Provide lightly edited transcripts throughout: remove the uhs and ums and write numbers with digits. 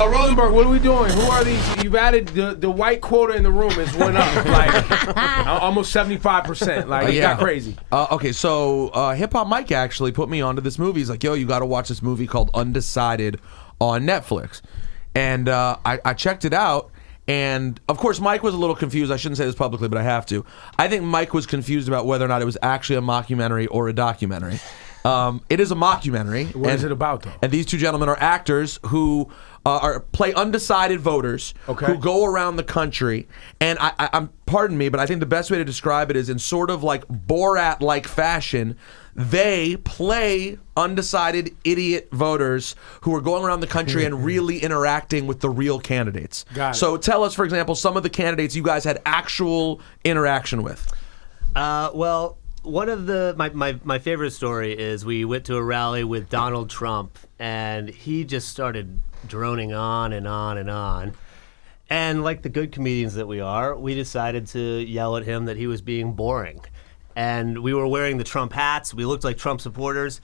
Rosenberg, what are we doing? Who are these? You've added the white quota in the room has went up like almost 75%. Like it got crazy. Okay, so Hip Hop Mike actually put me onto this movie. He's like, yo, you got to watch this movie called Undecided on Netflix. And I checked it out. And, of course, Mike was a little confused. I shouldn't say this publicly, but I have to. I think Mike was confused about whether or not it was actually a mockumentary or a documentary. It is a mockumentary. What is it about, though? And these two gentlemen are actors who play undecided voters who go around the country. And I'm pardon me, but I think the best way to describe it is in sort of like Borat-like fashion. They play undecided idiot voters who are going around the country and really interacting with the real candidates. Got it. So tell us, for example, some of the candidates you guys had actual interaction with. Well, one of my favorite story is we went to a rally with Donald Trump, and he just started droning on and on and on. And like the good comedians that we are, we decided to yell at him that he was being boring. And we were wearing the Trump hats. We looked like Trump supporters.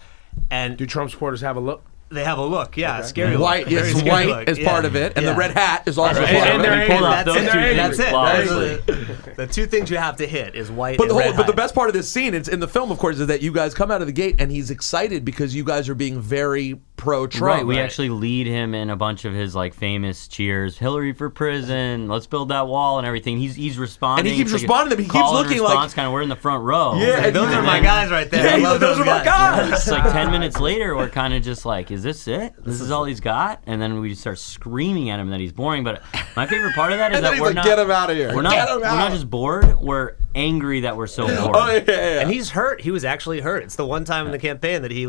And do Trump supporters have a look? They have a look, yeah, scary white, look. yes, white look. Is part of it, and the red hat is also part of it. And that's it. The two things you have to hit is white and red. But the best part of this scene, it's in the film, of course, is that you guys come out of the gate, and he's excited because you guys are being very pro-Trump. Right, we actually lead him in a bunch of his like famous cheers. Hillary for prison. Let's build that wall and everything. He's responding. And he keeps responding to them. He keeps looking like kind of we're in the front row. Yeah, and those are my guys right there. Yeah, I love those are my guys. It's like 10 minutes later, we're kind of just like, is this it? This is all he's got? And then we start screaming at him that he's boring. But my favorite part of that is that we're not. Get him out of here. We're not just bored. We're angry that we're so bored. Oh, yeah. And he's hurt. He was actually hurt. It's the one time in the campaign that he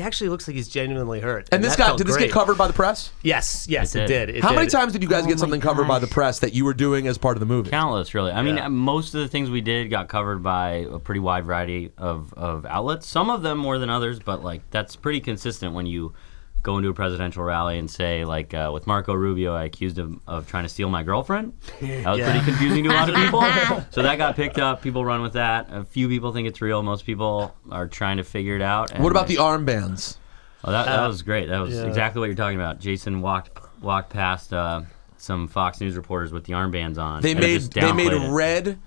actually looks like he's genuinely hurt. And this guy, did this get covered by the press? Yes, it did. How many times did you guys get something covered by the press that you were doing as part of the movie? Countless, really. I mean, most of the things we did got covered by a pretty wide variety of outlets. Some of them more than others, but like that's pretty consistent when you go into a presidential rally and say, like, with Marco Rubio, I accused him of trying to steal my girlfriend. That was pretty confusing to a lot of people. So that got picked up. People run with that. A few people think it's real. Most people are trying to figure it out. And what about the armbands? Oh, that was great. That was exactly what you're talking about. Jason walked past some Fox News reporters with the armbands on. They made red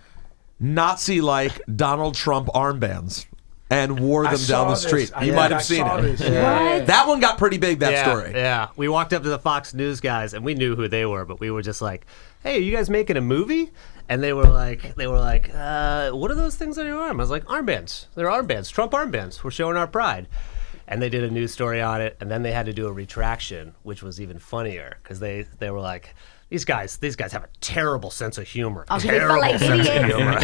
Nazi-like Donald Trump armbands and wore them down the street. You might have seen it. Yeah. That one got pretty big, that story. Yeah. We walked up to the Fox News guys, and we knew who they were, but we were just like, hey, are you guys making a movie? And they were like, what are those things on your arm? I was like, armbands. They're armbands, Trump armbands. We're showing our pride. And they did a news story on it, and then they had to do a retraction, which was even funnier, because they were like, these guys have a terrible sense of humor. Terrible sense of humor.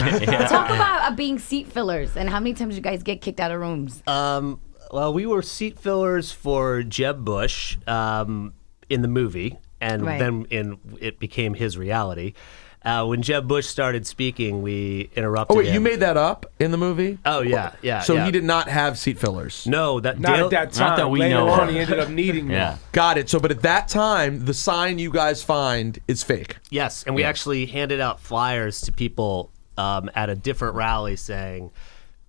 Talk about being seat fillers, and how many times you guys get kicked out of rooms? Well, we were seat fillers for Jeb Bush in the movie, and then it became his reality. When Jeb Bush started speaking, we interrupted him. You made that up in the movie? Oh, yeah. So he did not have seat fillers? No. Not at that time. Not that we Later know on, of. he ended up needing them. Got it. So, but at that time, the sign you guys find is fake. Yes, and we actually handed out flyers to people at a different rally saying,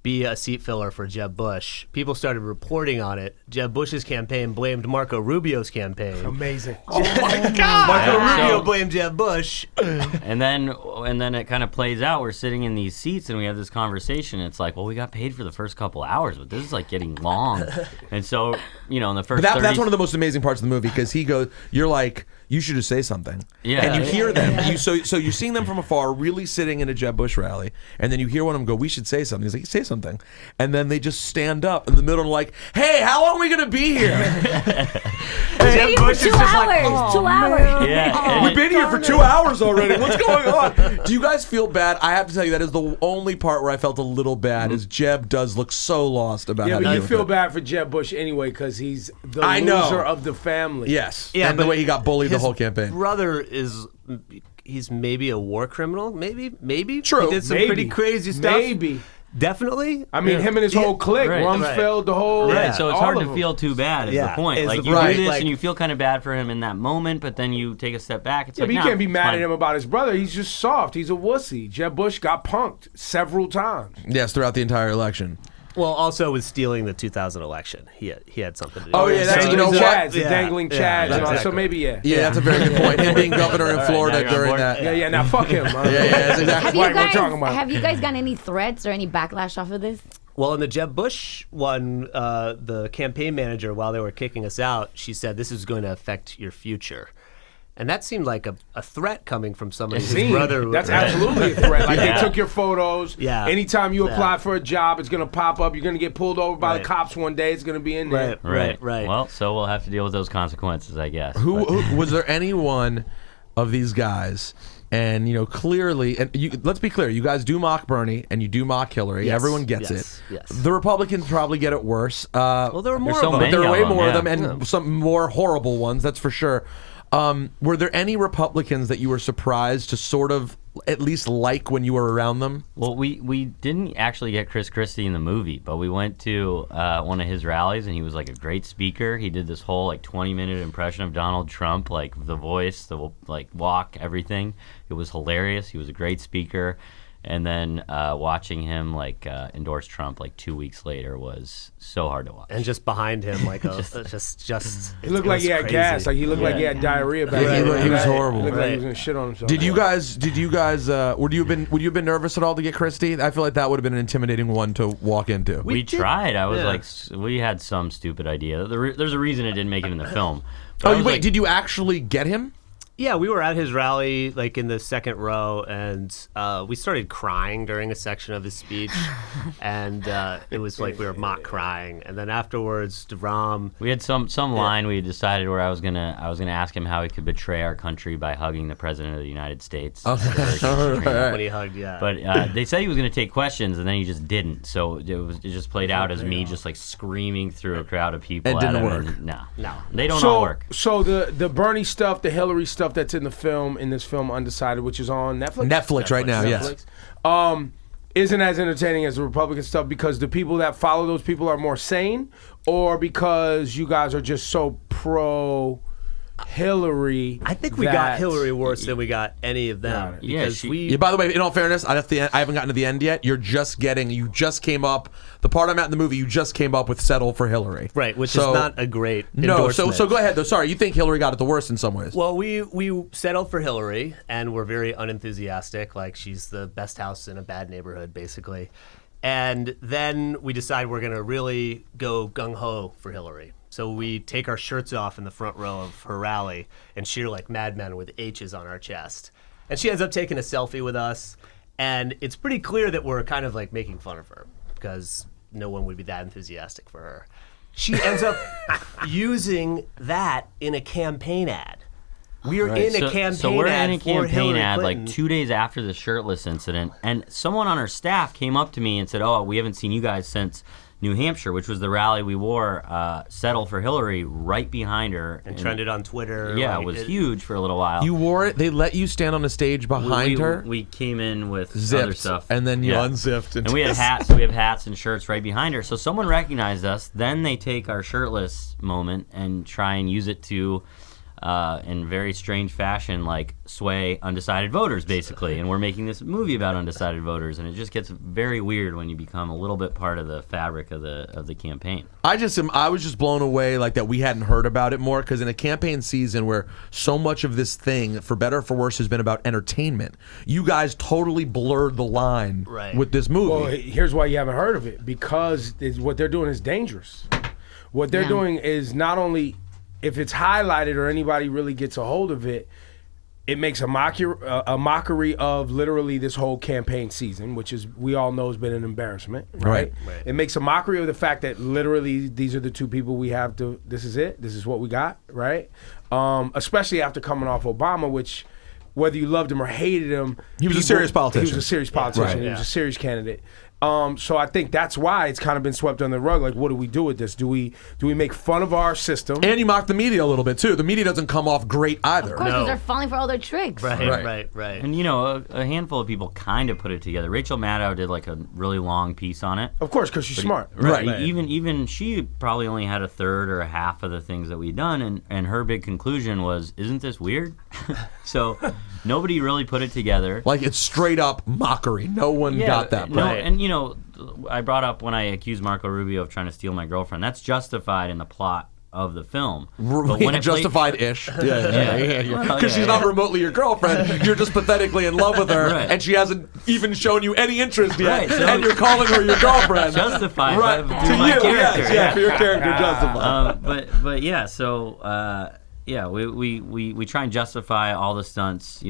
be a seat filler for Jeb Bush. People started reporting on it. Jeb Bush's campaign blamed Marco Rubio's campaign. Amazing. Oh my God! Marco Rubio blamed Jeb Bush. And then it kind of plays out. We're sitting in these seats and we have this conversation. It's like, well, we got paid for the first couple hours, but this is like getting long. And so, in the first. But that's one of the most amazing parts of the movie because he goes, you're like, you should just say something. Yeah. And you hear them. So you're seeing them from afar, really sitting in a Jeb Bush rally, and then you hear one of them go, we should say something. He's like, say something. And then they just stand up in the middle and like, hey, how long are we going to be here? Jeb Bush is just like, 2 hours. Yeah. We've been here for 2 hours already. What's going on? Do you guys feel bad? I have to tell you, that is the only part where I felt a little bad, is Jeb does look so lost about how to but deal you with feel it. bad for Jeb Bush anyway because he's the loser of the family. Yes. Yeah, and the way he got bullied the whole campaign. Brother he's maybe a war criminal. Maybe. True. He did some pretty crazy stuff. Maybe. Definitely. I mean, him and his whole clique, Rumsfeld, the whole. Right, so it's hard to them. feel too bad is the point. Is Like the you point. do this Like- and you feel kind of bad for him in that moment, but then you take a step back. It's Yeah, like, but you no, can't be it's mad fine. at him about his brother. He's just soft. He's a wussy. Jeb Bush got punked several times. Yes, throughout the entire election. Well, also with stealing the 2000 election, he had something to do. Oh, with yeah, it. that's- So- you know Dangling what? chads, the dangling chads, and all. So exactly. maybe Yeah, that's a very good point. Him being governor in Florida now you're on during board? that. Yeah, now fuck him. Yeah, that's exactly Have you what we're guys talking about. have you guys gotten any threats or any backlash off of this? Well, in the Jeb Bush one, the campaign manager, while they were kicking us out, she said, "This is going to affect your future." And that seemed like a threat coming from somebody whose Scene. brother. That's right. absolutely a threat. Like Yeah. they took your photos. Yeah. Anytime you Yeah. apply for a job, it's gonna pop up. You're gonna get pulled over by Right. the cops one day. It's gonna be in there. Right. Well, so we'll have to deal with those consequences, I guess. Who But- was there anyone of these guys? And clearly, and let's be clear, you guys do mock Bernie and you do mock Hillary. Yes, Everyone gets yes, it. yes. The Republicans probably get it worse. Well, there were more so of them. many There are of way them, more of yeah. them, and some more horrible ones. That's for sure. Were there any Republicans that you were surprised to sort of at least like when you were around them? Well, we didn't actually get Chris Christie in the movie, but we went to one of his rallies, and he was like a great speaker. He did this whole like 20-minute impression of Donald Trump, like the voice, the like walk, everything. It was hilarious. He was a great speaker. And then watching him like endorse Trump like 2 weeks later was so hard to watch. And just behind him, like just He looked like he had gas. Like he looked like he had diarrhea back Yeah, he then. looked- he was Right. horrible. He looked like he Right. was gonna shit on himself. Did you guys? Would you have been nervous at all to get Christie? I feel like that would have been an intimidating one to walk into. we did- tried. I was yeah. like, we had some stupid idea. There's a reason it didn't make it in the film. But I Oh was wait, like- did you actually get him? Yeah, we were at his rally, like in the second row, and we started crying during a section of his speech, and it was like we were mock crying. And then afterwards, DeRam, We had some line we had decided where I was gonna ask him how he could betray our country by hugging the president of the United States. when he hugged, yeah. But they said he was gonna take questions, and then he just didn't. So it just played out as me just like screaming through a crowd of people. It at didn't him, work. and no, No. they don't all work. So the Bernie stuff, the Hillary stuff that's in this film Undecided, which is on Netflix. Netflix right now, yes. Isn't as entertaining as the Republican stuff because the people that follow those people are more sane, or because you guys are just so pro Hillary. I think we got Hillary worse than we got any of them. it. Yeah, Because she- we Yeah, by the way, in all fairness, I haven't gotten to the end yet. You just came up. The part I'm at in the movie, you just came up with settle for Hillary. right, which So- is not a great No, endorsement. so go ahead though. Sorry, you think Hillary got it the worst in some ways? Well, we settled for Hillary, and we're very unenthusiastic. Like she's the best house in a bad neighborhood, basically. And then we decide we're gonna really go gung ho for Hillary. So we take our shirts off in the front row of her rally and cheer like madmen with H's on our chest. And she ends up taking a selfie with us, and it's pretty clear that we're kind of like making fun of her because no one would be that enthusiastic for her. She ends up using that in a campaign ad. We're in a campaign So we're ad in a for campaign Hillary ad Clinton. like 2 days after the shirtless incident, and someone on our staff came up to me and said, "Oh, we haven't seen you guys since New Hampshire, which was the rally we wore, settle for Hillary right behind her." and trended on Twitter. Yeah, like, it was huge for a little while. You wore it. They let you stand on a stage behind her, We came in with other zipped, stuff, and then you Yeah. unzipped. And we had hats. So we have hats and shirts right behind her. So someone recognized us. Then they take our shirtless moment and try and use it to, in very strange fashion, like sway undecided voters, basically. And we're making this movie about undecided voters, and it just gets very weird when you become a little bit part of the fabric of the campaign. I was just blown away like that we hadn't heard about it more, because in a campaign season where so much of this thing, for better or for worse, has been about entertainment, you guys totally blurred the line Right. with this movie. Well, here's why you haven't heard of it, because what they're doing is dangerous. What they're doing is not only, if it's highlighted or anybody really gets a hold of it, it makes a mockery of literally this whole campaign season, which is, we all know, has been an embarrassment, right? It makes a mockery of the fact that literally these are the two people we have to, this is it, this is what we got, right? Especially after coming off Obama, which, whether you loved him or hated him, He was a serious politician. He was a serious politician. Right. He was a serious candidate. So I think that's why it's kind of been swept under the rug. Like, what do we do with this? Do we make fun of our system? And you mock the media a little bit too. The media doesn't come off great either. Of course, because No. they're falling for all their tricks. Right. And a handful of people kind of put it together. Rachel Maddow did like a really long piece on it. Of course, because she's smart. Right. Even she probably only had a third or a half of the things that we'd done, and her big conclusion was, "Isn't this weird?" So nobody really put it together. Like, it's straight up mockery. No one got that. No, part. and I brought up when I accused Marco Rubio of trying to steal my girlfriend. That's justified in the plot of the film. But when it justified-ish. Yeah. Well, Because she's not remotely your girlfriend. You're just pathetically in love with her, Right. and she hasn't even shown you any interest yet, Right, so- and you're calling her your girlfriend. justified Right. by, To through my you, character. yes. Yeah, for your character, justified. But yeah, so we try and justify all the stunts,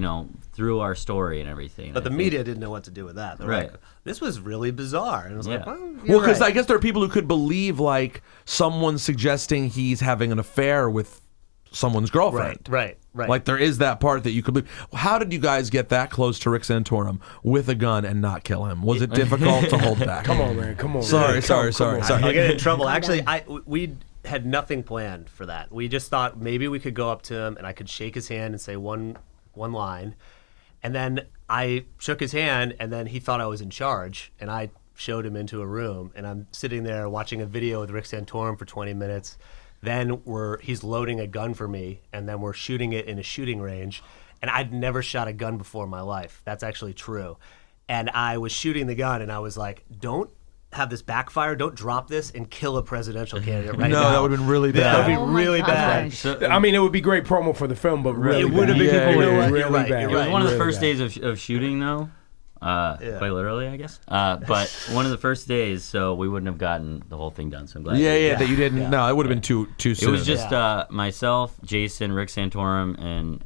through our story and everything. But the I think- media didn't know what to do with that. They're Right. like, this was really bizarre. And I was like, Yeah. Well, because I guess there are people who could believe, like, someone suggesting he's having an affair with someone's girlfriend. Right. Like, there is that part that you could believe. How did you guys get that close to Rick Santorum with a gun and not kill him? Was it difficult to hold back? Come on, man. Come on. Sorry. I'll get in trouble. Actually, we had nothing planned for that. We just thought maybe we could go up to him and I could shake his hand and say one line. And then I shook his hand, and then he thought I was in charge, and I showed him into a room, and I'm sitting there watching a video with Rick Santorum for 20 minutes. Then he's loading a gun for me, and then we're shooting it in a shooting range. And I'd never shot a gun before in my life. That's actually true. And I was shooting the gun, and I was like, don't have this backfire. Don't drop this and kill a presidential candidate right now. No, that would have been really bad. That would be Oh my really bad. gosh. So, It would be great promo for the film, but really It would have been. Yeah, You know what? really You're right. bad. You're it was right. one of the Really first bad. days of shooting, though. Quite literally, I guess. But one of the first days, so we wouldn't have gotten the whole thing done. So I'm glad. Yeah, that you didn't. No, it would have been too It soon. was just myself, Jason, Rick Santorum,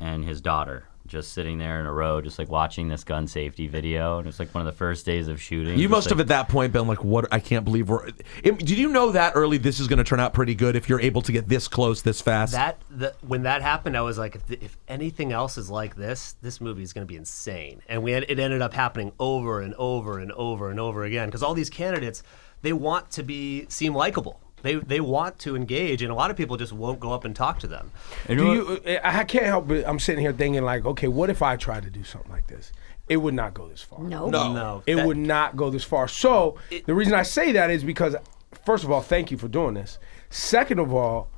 and his daughter, just sitting there in a row, just like watching this gun safety video. And it's like one of the first days of shooting. You Just must have like, at that point been like, "What? I can't believe we're." Did you know that early? This is going to turn out pretty good if you're able to get this close, this fast. When that happened, I was like, if anything else is like this movie is going to be insane. And it ended up happening over and over and over and over again because all these candidates, they want to seem likable. They want to engage, and a lot of people just won't go up and talk to them. I can't help but I'm sitting here thinking like, okay, what if I tried to do something like this? It would not go this far. No. It would not go this far. So the reason I say that is because, first of all, thank you for doing this. Second of all,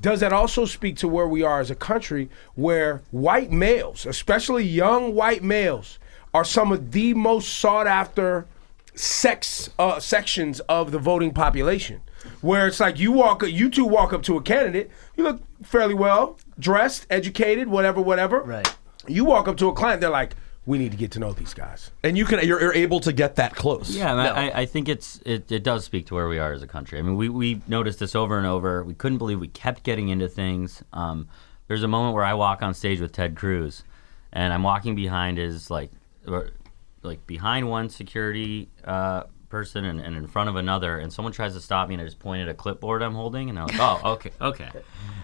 does that also speak to where we are as a country where white males, especially young white males, are some of the most sought after sections of the voting population? Where it's like you two walk up to a candidate, you look fairly well dressed, educated, whatever. Right. You walk up to a client, they're like, we need to get to know these guys. and you're able to get that close. Yeah, I think it does speak to where we are as a country. I mean, we noticed this over and over. We couldn't believe we kept getting into things. There's a moment where I walk on stage with Ted Cruz, and I'm walking behind his behind one security person and in front of another, and someone tries to stop me, and I just point at a clipboard I'm holding, and I'm like, oh, okay.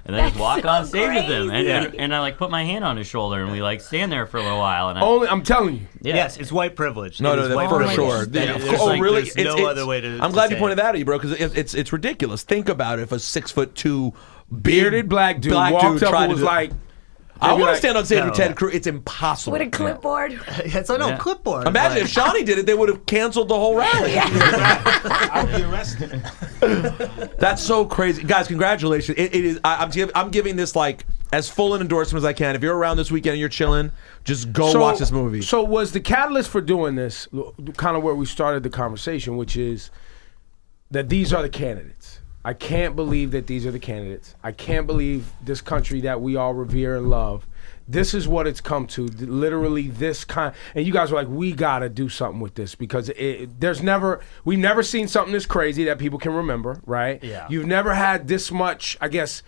And then I just walk on stage with him, and I like put my hand on his shoulder, and we like stand there for a little while. And I'm telling you. yeah. Yes, it's white privilege. No, It is white for privilege. sure. There's Really? There's no other way to. I'm glad you say pointed it. that out, bro, because it's ridiculous. Think about it. If a 6'2" Bearded black dude walked up tried and to was do- like, I they'd be want to like, stand on stage no. with Ted Cruz. It's impossible. With a clipboard. It's on a clipboard. Imagine like- if Shawnee did it, they would have canceled the whole rally. I would be arrested. That's so crazy, guys. Congratulations! It is. I'm giving this like as full an endorsement as I can. If you're around this weekend and you're chilling, just go watch this movie. So was the catalyst for doing this kind of where we started the conversation, which is that these are the candidates. I can't believe that these are the candidates. I can't believe this country that we all revere and love. This is what it's come to, literally this kind. And you guys were like, we got to do something with this because we've never seen something this crazy that people can remember, right? Yeah. You've never had this much, I guess,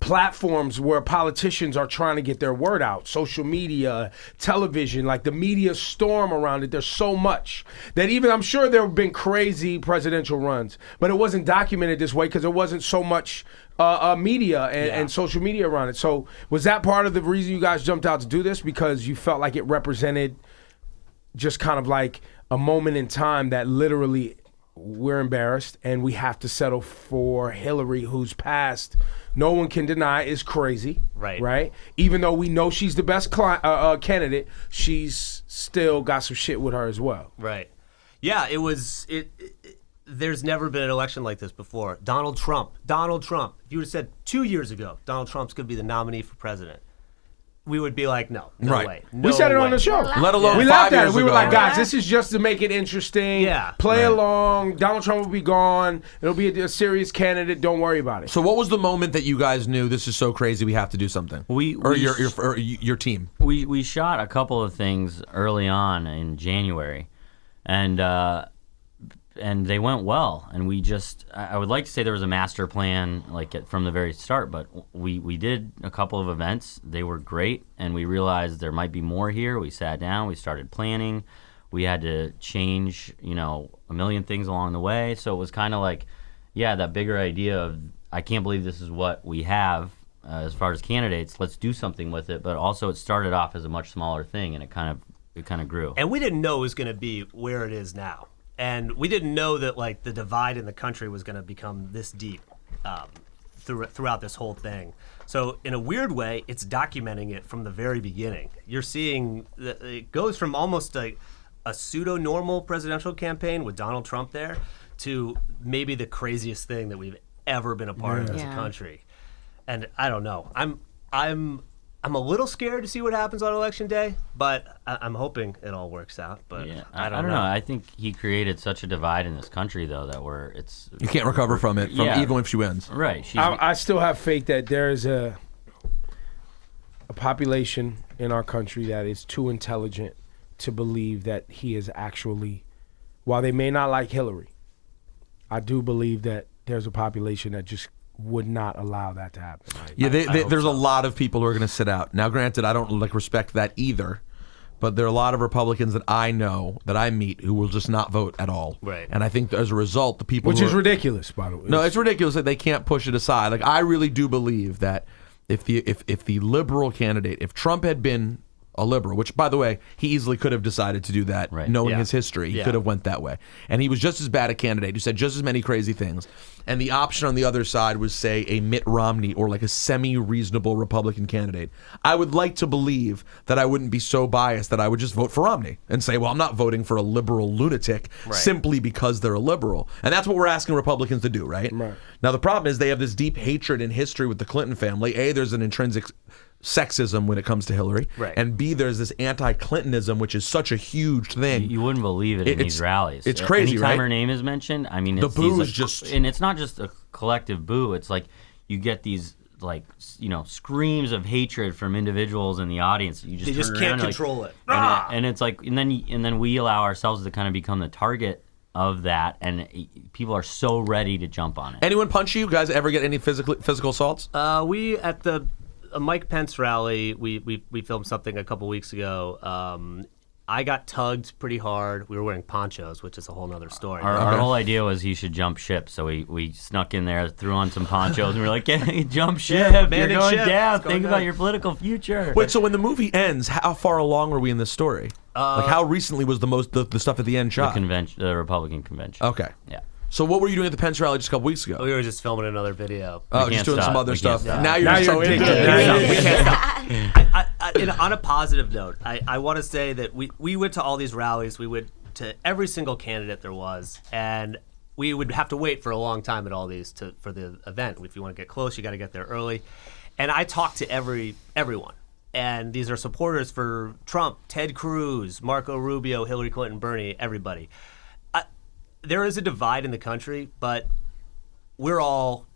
platforms where politicians are trying to get their word out, social media, television, like the media storm around it. There's so much that even I'm sure there have been crazy presidential runs, but it wasn't documented this way because there wasn't so much media and social media around it. So was that part of the reason you guys jumped out to do this, because you felt like it represented just kind of like a moment in time that literally we're embarrassed and we have to settle for Hillary, who's passed, no one can deny is crazy. Right. Even though we know she's the best candidate, she's still got some shit with her as well. Right. Yeah, it was. There's never been an election like this before. Donald Trump. If you would have said 2 years ago, Donald Trump's going to be the nominee for president, we would be like, no Right. way. No We said it way. on the show. Let alone We 5 laughed at years it. We were ago. like, guys, this is just to make it interesting. Yeah. Play along. Donald Trump will be gone. It'll be a serious candidate. Don't worry about it. So what was the moment that you guys knew this is so crazy we have to do something? Your team. We shot a couple of things early on in January, and they went well. And we just, I would like to say there was a master plan from the very start, but we did a couple of events. They were great, and we realized there might be more here. We sat down, we started planning. We had to change, a million things along the way. So it was kind of like, that bigger idea of, I can't believe this is what we have as far as candidates. Let's do something with it. But also it started off as a much smaller thing, and it kind of grew. And we didn't know it was going to be where it is now. And we didn't know that the divide in the country was going to become this deep throughout this whole thing. So in a weird way, it's documenting it from the very beginning. You're seeing it goes from almost a pseudo-normal presidential campaign with Donald Trump there to maybe the craziest thing that we've ever been a part of as a country. And I don't know. I'm a little scared to see what happens on Election Day, but I'm hoping it all works out. But I don't know. I think he created such a divide in this country, though, that you can't recover from it, even if she wins. Right. I still have faith that there is a population in our country that is too intelligent to believe that he is actually, while they may not like Hillary, I do believe that there's a population that just would not allow that to happen. Yeah, there's a lot of people who are going to sit out. Now, granted, I don't respect that either, but there are a lot of Republicans that I know, that I meet, who will just not vote at all. Right. And I think as a result, the people Which is ridiculous, by the way. No, it's ridiculous that they can't push it aside. I really do believe that if the liberal candidate, if Trump had been a liberal, which, by the way, he easily could have decided to do that, knowing his history. He could have went that way. And he was just as bad a candidate who said just as many crazy things. And the option on the other side was, say, a Mitt Romney or a semi-reasonable Republican candidate. I would like to believe that I wouldn't be so biased that I would just vote for Romney and say, well, I'm not voting for a liberal lunatic simply because they're a liberal. And that's what we're asking Republicans to do, right? Now, the problem is they have this deep hatred in history with the Clinton family. A, there's an intrinsic sexism when it comes to Hillary, and B, there's this anti-Clintonism, which is such a huge thing. You wouldn't believe it in these rallies. It's crazy, Anytime right? her name is mentioned, I mean, the boo is just, and it's not just a collective boo. It's like you get these screams of hatred from individuals in the audience. You just can't control it. And it's like, and then we allow ourselves to kind of become the target of that, and people are so ready to jump on it. Anyone punch you? Guys ever get any physical assaults? We at the Mike Pence rally, we filmed something a couple weeks ago. I got tugged pretty hard. We were wearing ponchos, which is a whole nother story. Our whole idea was he should jump ship, so we snuck in there, threw on some ponchos, and we were like, hey, jump ship, you're going down. Think about your political future. Wait, so when the movie ends, how far along were we in this story? How recently was the stuff at the end shot? The Republican convention. Okay. Yeah. So what were you doing at the Pence rally just a couple weeks ago? We were just filming another video. Oh, just doing some other stuff. Now Now you're so you're into addicted. it. We can't stop. On a positive note, I want to say that we went to all these rallies. We went to every single candidate there was, and we would have to wait for a long time at all these for the event. If you want to get close, you got to get there early. And I talked to everyone. And these are supporters for Trump, Ted Cruz, Marco Rubio, Hillary Clinton, Bernie, everybody. There is a divide in the country, but we're all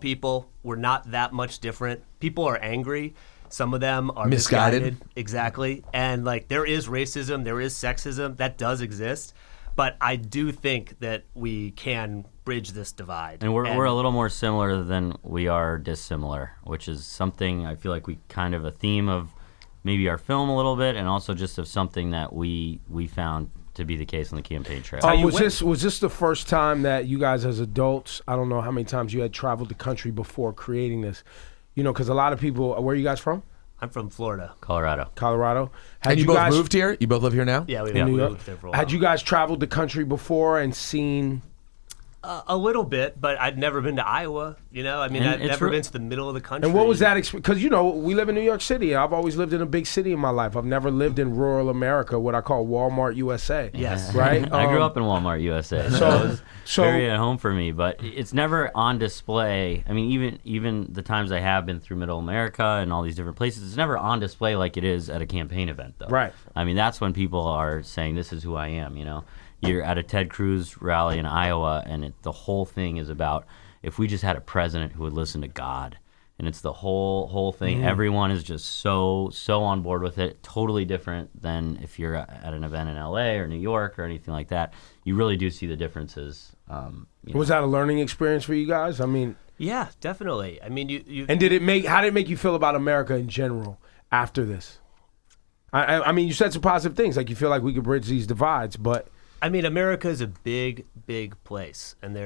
people. We're not that much different. People are angry. Some of them are misguided. Exactly. And there is racism, there is sexism that does exist. But I do think that we can bridge this divide. And we're a little more similar than we are dissimilar, which is something I feel like we kind of a theme of maybe our film a little bit, and also just of something that we found to be the case on the campaign trail. Was this the first time that you guys as adults, I don't know how many times you had traveled the country before creating this, because a lot of people, where are you guys from? I'm from Florida. Colorado. And you both guys moved here? You both live here now? Yeah, we New York. moved there for a while. Had you guys traveled the country before and seen A little bit, but I'd never been to Iowa. I mean, I've never been to the middle of the country. And what was that? Because we live in New York City. I've always lived in a big city in my life. I've never lived in rural America, what I call Walmart USA. Yes. Right. I grew up in Walmart USA, so it was very at home for me. But it's never on display. I mean, even the times I have been through Middle America and all these different places, it's never on display like it is at a campaign event, though. Right. I mean, that's when people are saying, "This is who I am." You're at a Ted Cruz rally in Iowa, and the whole thing is about if we just had a president who would listen to God. And it's the whole thing. Everyone is just so on board with it. Totally different than if you're at an event in LA or New York or anything like that. You really do see the differences. Was that a learning experience for you guys? I mean, yeah, definitely. I mean, you. And how did it make you feel about America in general after this? I mean, you said some positive things, like you feel like we could bridge these divides, but. I mean, America is a big place, and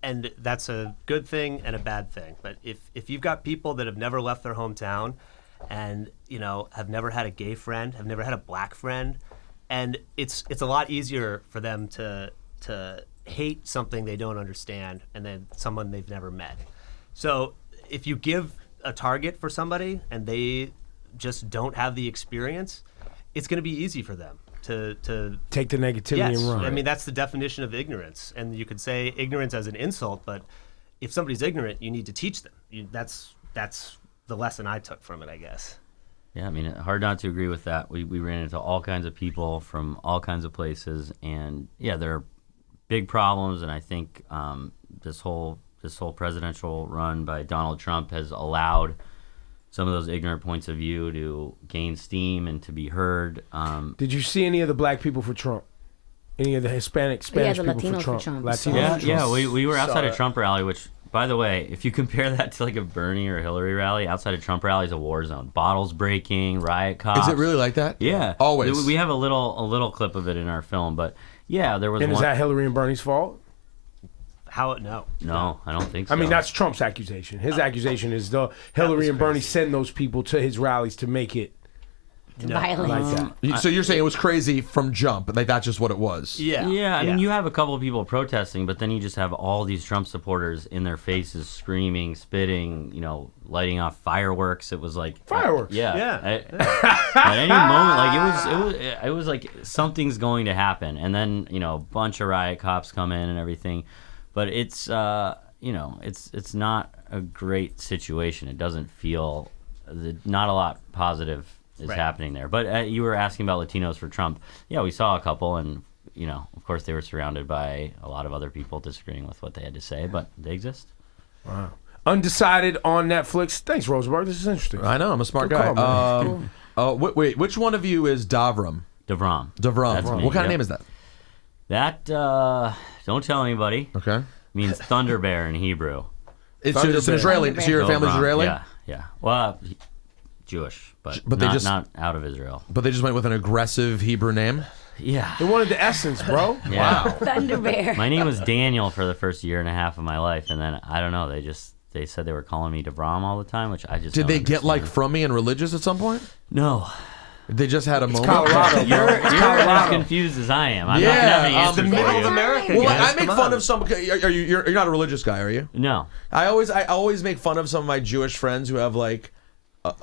and that's a good thing and a bad thing. But if you've got people that have never left their hometown, and have never had a gay friend, have never had a black friend, and it's a lot easier for them to hate something they don't understand, and then someone they've never met. So if you give a target for somebody and they just don't have the experience, it's going to be easy for them to take the negativity and run. I mean, that's the definition of ignorance. And you could say ignorance as an insult, but if somebody's ignorant, you need to teach them. That's the lesson I took from it, I guess. Yeah, I mean, hard not to agree with that. We ran into all kinds of people from all kinds of places, and yeah, there are big problems. And I think this whole presidential run by Donald Trump has allowed some of those ignorant points of view to gain steam and to be heard. Did you see any of the black people for Trump? Any of the Spanish people Latinos for Trump? Latinos. Yeah, we were outside a Trump rally, which, by the way, if you compare that to like a Bernie or a Hillary rally, outside of Trump rally is a war zone. Bottles breaking, riot cops. Is it really like that? Yeah. Always. We have a little clip of it in our film, but yeah, there was And one. is that Hillary and Bernie's fault? No, I don't think so. I mean, that's Trump's accusation. His accusation is Hillary and Bernie send those people to his rallies to make it Violence. like that. So you're saying it was crazy from jump, like that's just what it was? Yeah. I mean, you have a couple of people protesting, but then you just have all these Trump supporters in their faces, screaming, spitting, lighting off fireworks. It was like Fireworks. At any moment, like it was like something's going to happen, and then a bunch of riot cops come in and everything. But it's it's not a great situation. It doesn't feel not a lot positive is happening there. But you were asking about Latinos for Trump. Yeah, we saw a couple, and of course they were surrounded by a lot of other people disagreeing with what they had to say, but they exist. Wow. Undecided on Netflix. Thanks, Rosenberg. This is interesting. I know. I'm a smart Good guy. call, Wait, which one of you is Davram? Davram. That's me. What kind of name is that? That don't tell anybody. Okay. Means thunder bear in Hebrew. It's an Israeli. So your family's Israeli? Yeah. Well, Jewish, but they not, just not out of Israel. But they just went with an aggressive Hebrew name. Yeah. They wanted the essence, bro. Yeah. Wow. Thunder Bear. My name was Daniel for the first year and a half of my life, and then I don't know. They said they were calling me Davram all the time, which I just did don't they get understand. like from me and religious at some point? No. They just had a moment. Colorado, You're as confused as I am. I'm not gonna have any answers the for middle you. of America. Well, guys, I make come fun on. of some. You're not a religious guy, are you? No. I always make fun of some of my Jewish friends who have like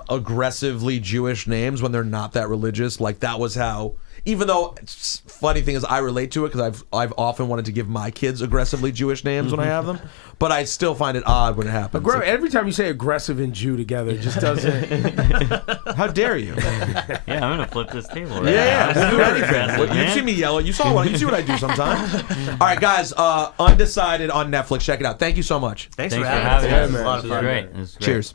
aggressively Jewish names when they're not that religious. Like that was how. Even though, funny thing is, I relate to it because I've often wanted to give my kids aggressively Jewish names when I have them, but I still find it odd when it happens. Every time you say aggressive and Jew together, it just doesn't. How dare you? Yeah, I'm gonna flip this table. Right Yeah, now. we'll do anything. Aggressive, You've man. seen me yell. You saw one. You see what I do sometimes. All right, guys. Undecided on Netflix. Check it out. Thank you so much. Thanks Thanks for for having having us. us. It was a lot of This fun. was great. This was great. Cheers.